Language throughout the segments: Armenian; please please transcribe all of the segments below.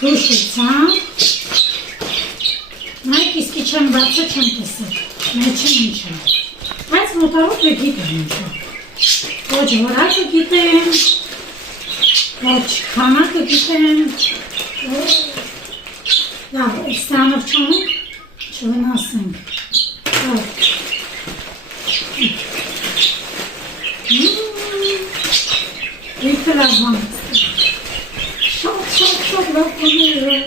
Զգուշությամբ, նայք իսկի չեմ բացը չեմ տեսել, մեջին ինչ է, բայց մոտարոպը գիտեմ ինչը, ոչ որակը գիտեմ, ոչ քանակը գիտեմ, լավ, ստրանով չանենք, չվնասենք, Եկը լավ բանց է, շատ լավ բաներ է,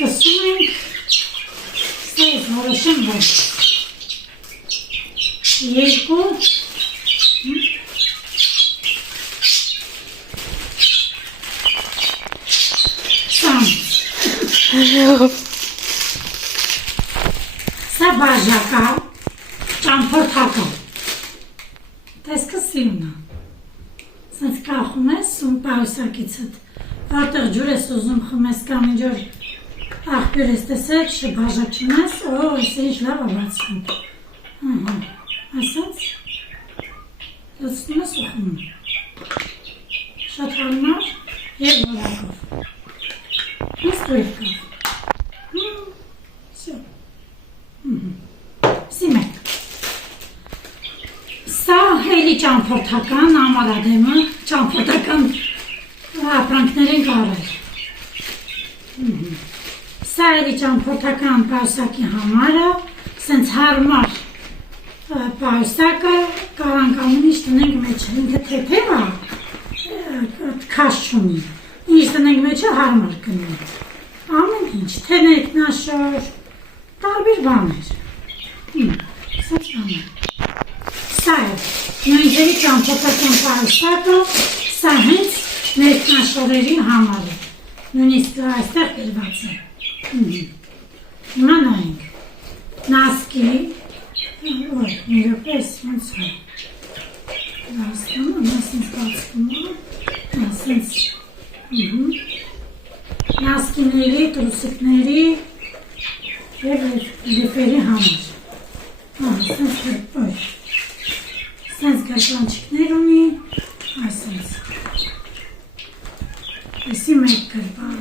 Սկսում ենք, ստեյս որոշեմ որ, երկու, սամ, սա բաժակա, ճամփորդակա, տեսքը սիրունա, սենց կախում ես ու պարուսակիցդ, որտեղ ջուր ես ուզում խմես կամ ինչ-որ աղբյուր ես տեսեք, շբաժակ չնես, այսը ինչ լավ ավացքում, ասած, լծնում ես ու խմում, շատ հարմար և որակով, ինձ տույրկով, սիմեք, սա հելի ճամփորդական ամարադեմը, ճամփորդական ապրանքներին կարել, սա էլի ճամփորդական պարուսակի համարը, սենց հարմար պարուսակը կարանք ամեն ինչ տնենք մեջը, ինքը թեթև է, քաշ չունի, ինչ տնենք մեջը հարմար կնի, ամեն ինչ, թե ներքնաշոր, տարբեր բաներ, սենց բաներ, սա է, նույնձերի ճամփորդական պարուսակը, սա հենց ներքնաշորերի համար է, նույնիսկ այստեղ գրված է, հիմա նայենք, նասկի, մի րոպե սենց է, լասնում, նասենց բացվում է, նասենց, նասկիների, տրուսիկների և լիֆերի համար, սենց գրպոր, սենց գրպանչիկներ ունի, այսենց, Եսի մեկ գրպան,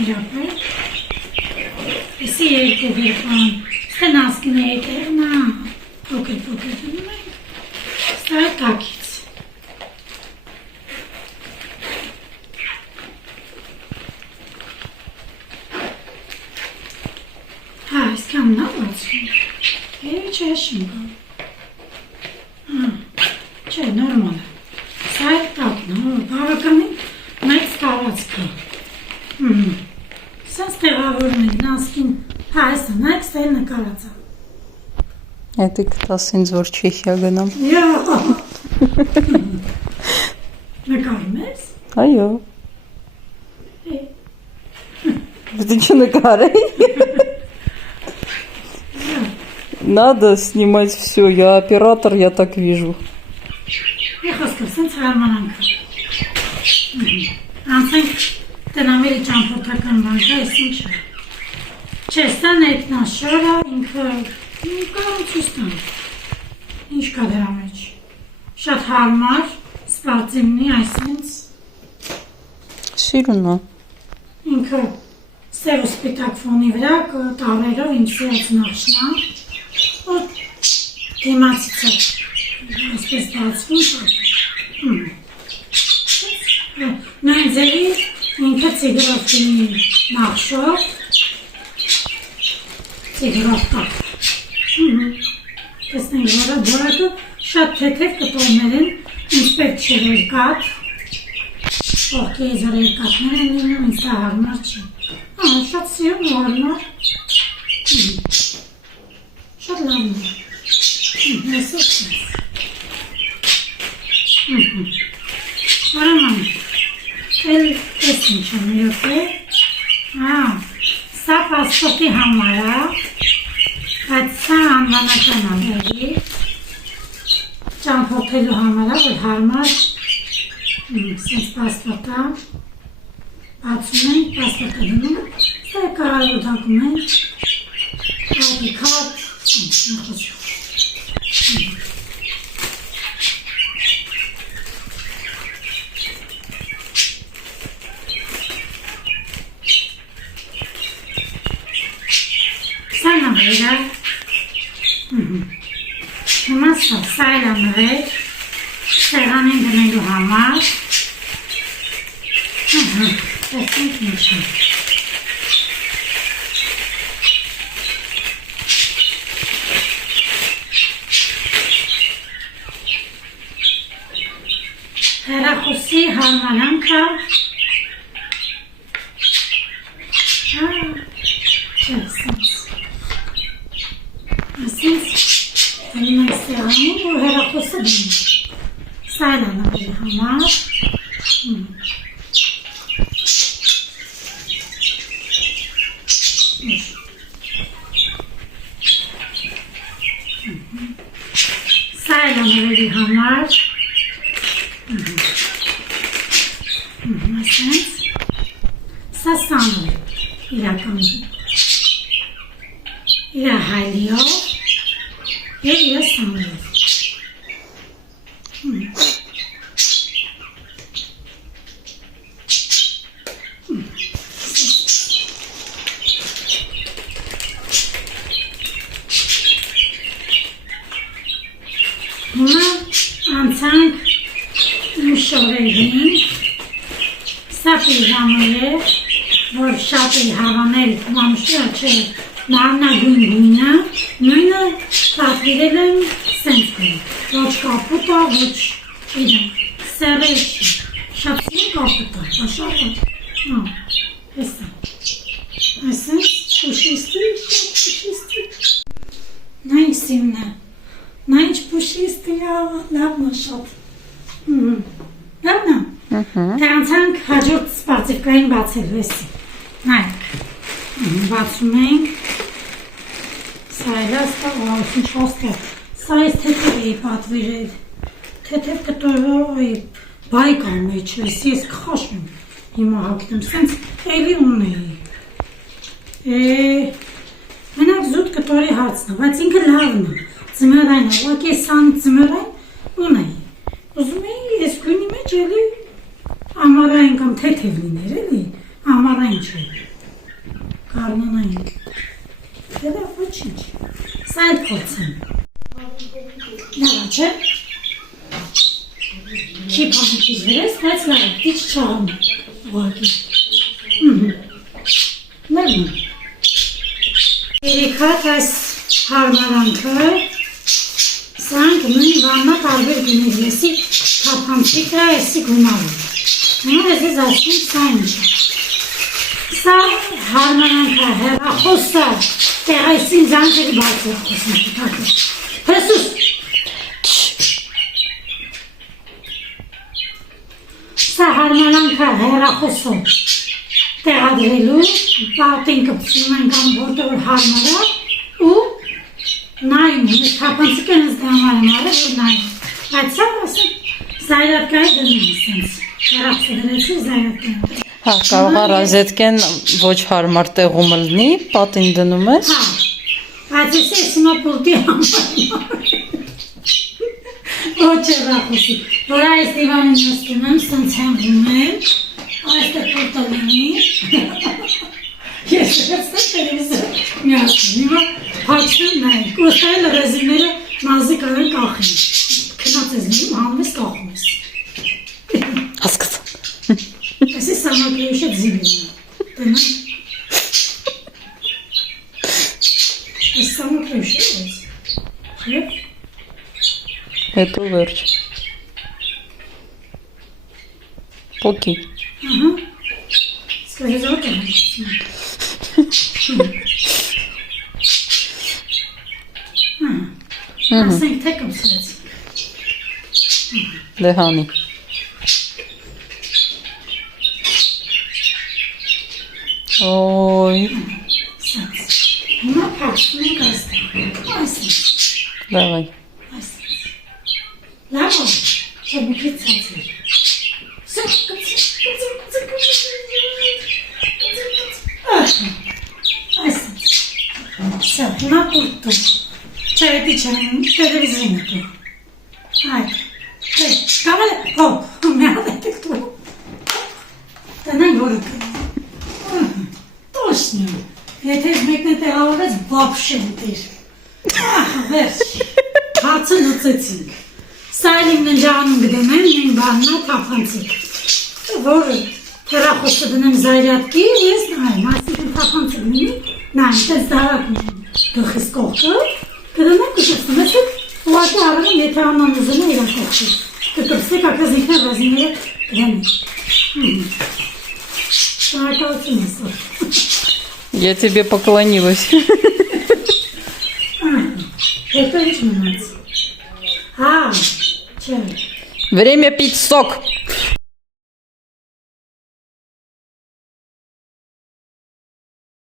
իրապե, եսի երկու գրպան, ստե նասկիների տերնա, պոկետ ունի մենք, ստա է կակից, այսքան նա բացվում, եվի չէ շնգան, Չէ, նորմալ է, սա է տակն, բավականին մեծ տարածք է, սենց տեղավորում ենք նասկին, այսը նայք ստել նկարած է, Եթե կտաս ինձ որ Չեխիա գնամ, նկարում ես, այո, Ты что накарай? Надо снимать все. Я оператор, я так вижу. Я хочу сказать, что я տնամերի ճամփորդական բանկը էս ինչ է։ Չէ, սա ներքնաշորը ինքը կարող ցույց տամ։ Ինչ կա դրա մեջ։ Շատ հարմար, սպորտիվնի, այսինքն Սիրուն է։ Ինքը սև ու սպիտակ ֆոնի վրա տառերով ինձ սիրած նախշնա։ Ու դիմացից է։ Այսպես բացվում։ Նույն ձևի ինքը ծիգրովկի նախշով, ծիգրովկա։ Տեսնենք, որը որակը շատ թեթև կտորներ են, ինձպետ չէ երկատ, ողքի եզոր երկատներ են լինում, ինձ դա հարմար չի։ Շատ սիրում ու հարմար, պասպորտի համար է, բայց սա անվանական ամերի, ճամփորդելու համար է, որ հարմար, սենց պասպորտա, բացում ենք, պասպորտը դնում, սա է կարավոր դակում ենք, այդի կատ, նխոսում։ Սա նվերը, հիմա սա էլ նվեր, սեղան են դնելու համար, տեսնենք ինչ է։ Հեռախոսի հարմարանքը, ասենց դնում ենք սեղանում ու հեռախոսը դնում։ Սա էլ անավերի համար։ Սա էլ անավերի համար։ Ասենց սա սանոր իրականում։ Իր հայլիով և իր սանորով։ Հիմա անցանք իմ շորերին, սա պիժամը է, որ շատ է հավանել մանուշյա չէ, մարմնագույն գույնը, նույնը պատվիրել եմ սենց գույն, ոչ կապուտա, ոչ իրեն, սերը չի, շատ սին կապուտա, պաշարը, հեսա, այսենց պուշիստի, շատ պուշիստի, նա ինչ սիմն է, նա ինչ պուշիստի, լավն է շատ, լավն է, թե անցանք հաջորդ սպարծիվկային բացելու էսի, նայք, բացում ենք, սա էլ ասկա, ողություն չոսկա, սա ես թեթև էի պատվիրել, թեթև կտորով բայ կան մեջ ես, ես կխաշում, հիմա հակտեմ, սենց էլի ունեի, մենակ զուտ կտորի հարցն է, բայց ինքը լավն է, ձմերային, ուղղակ ես սան ձմերային ունեի, ուզում էի ես գույնի մեջ էլի ամարային կամ թեթև լիներ էլի, ամարային չէ, կարնանային, դելա ոչինչ, սա էլ փորձեմ, լավա չէ, չի պամիկից վերես, բայց լավ, դիչ չաղամ, ուղղակի, լավն է, երիքատ այս հարմարանքը, սրանք նույն վաննա տարբեր գիներ, եսի թափանցիկը, եսի գումարը, հիմա ես ես ասում սա ինչ է, սա հարմարանքը, հեռախոսը, տեղայսին զանջերի բարձր խոսում, հեսուս, սա հարմարանքը, հեռախոսը, տեղադրելու, պատին կպցում ենք ամ որտեղ հարմարա ու նայում, ես թափանցիկ են ես դամար եմ արել, որ նայում, բայց սա ասեմ, զայրատկայի դնում սենց, հեռախոսը դրեցի զայրատկայի։ Հա, կարող է ռազետկեն ոչ հարմար տեղում լնի, պատին դնում ես։ Հա, բայց ես հիմա պուրտի համար ոչ հեռախոսի, որ այս դիվանին նստում եմ, սենց հենվում եմ, այստեղ պուրտը լինի, ես ստեղ տելևիզոր միացում, հիմա փակվում նայեք, ուստայել ռեզիները մազի կարեն կախին, քնած ես լինում, հանում ես կախում ես։ Հասկացա։ Ես ես սամակրեուշը ձիլին է, տնան, ես սամակրեուշը ես, չև, Հետո վերջ։ Պոկի։ ահա, սկրեզոր կնան, ասենք թե կմսվեց, Դե հանի։ Ոյ, Սենց։ Հիմա փախցնում ենք այստեղ։ Այսինչ։ Давай. Լավ, չէ՞ մի քիչ ցածր։ Все, հիմա կուրտու։ Չէ, էդի չեմ, տելևիզորին է տու։ Այդ, թե, կամել է, հոպ, մի հատ է տու։ Տնեն որը կնի։ Տոշնյում, եթե մեկն է տեղավորեց, բապշե ուտիր։ Վերջ, հարցը լուծեցինք։ Սա էլ իմ ննջանում գդեմ եմ, նույն բաննա թափանցիկ։ Որը թերախոսը դնեմ զայրատկի, ես նայեմ, այսինքն թափանցիկ նույնի, նայեմ, տես դարակն գլխիս կողքը, կդնեմ կշպսում, ես էդ ուղակի առնում, եթե աման ուզում է իրան կողքը, կտրսեք ակազ ինքնա վազիները կդեմ։ Շարակալություն ես։ Я тебе поклонилась. Հետո ինչ մնաց։ Հա, չէ։ Время пить сок.